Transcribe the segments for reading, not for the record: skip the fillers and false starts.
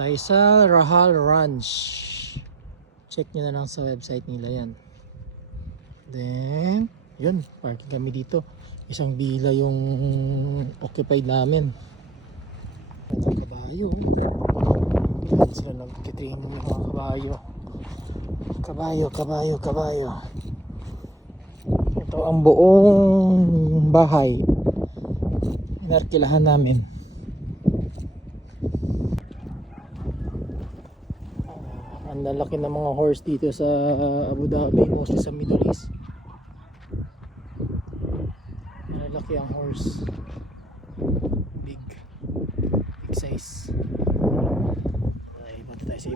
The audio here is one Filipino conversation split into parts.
tayo sa Rahal Ranch. Check nyo na lang sa website nila yan. Then, yun, parking kami dito. Isang bila yung occupied namin. Ang kabayo. Yan sila nagkitrain ng mga kabayo. Kabayo. Ito ang buong bahay. Inarkilahan namin. Ang lalaki ng mga horse dito sa Abu Dhabi, mostly sa Middle East. Malaki ang horse. Big size. Iba tayo sa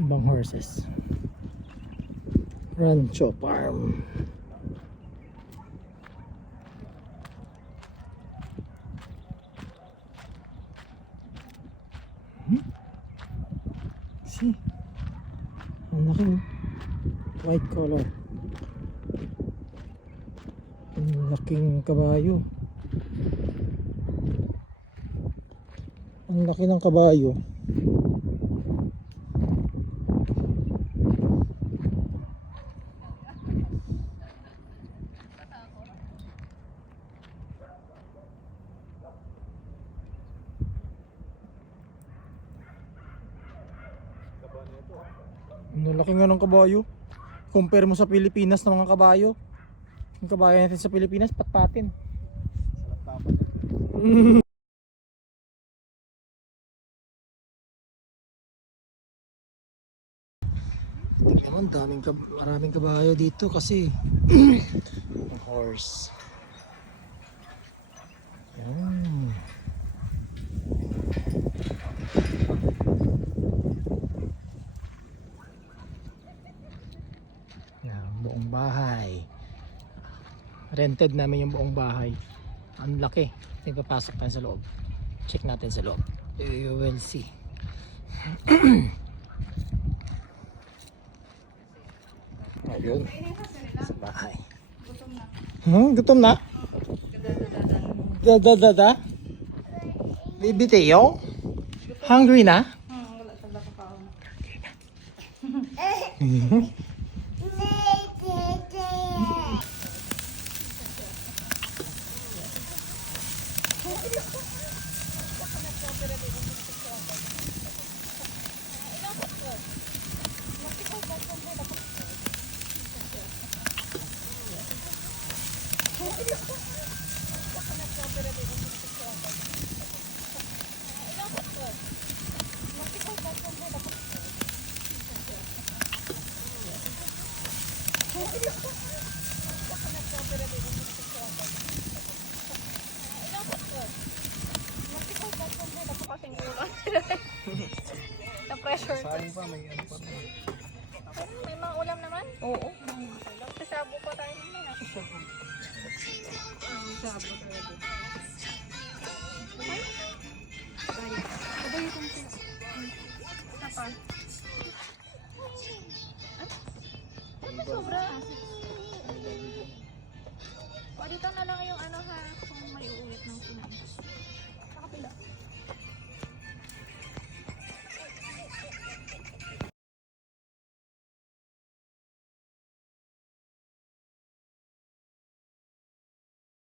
ibang horses. Rancho Farm. See? Ang laki, white color. Ang laking kabayo. Ang laki ng kabayo. Ang laki nga ng kabayo. Compare mo sa Pilipinas ng mga kabayo. Yung kabayo natin sa Pilipinas, patpatin. Naman maraming kabayo dito kasi horse. Yan. Buong bahay. Rented namin yung buong bahay. Ang laki. Papasok tayo sa loob. Check natin sa loob. You will see. Ayun. Sa bahay. Gutom na? Da? Baby Teo? Hungry na? Wala sa lakakaon. Na-pressure. Sayang pa, may ano pa. May mga ulam naman? Oo. Sasabo pa tayo naman. Sasabo talaga. Okay? Aba yung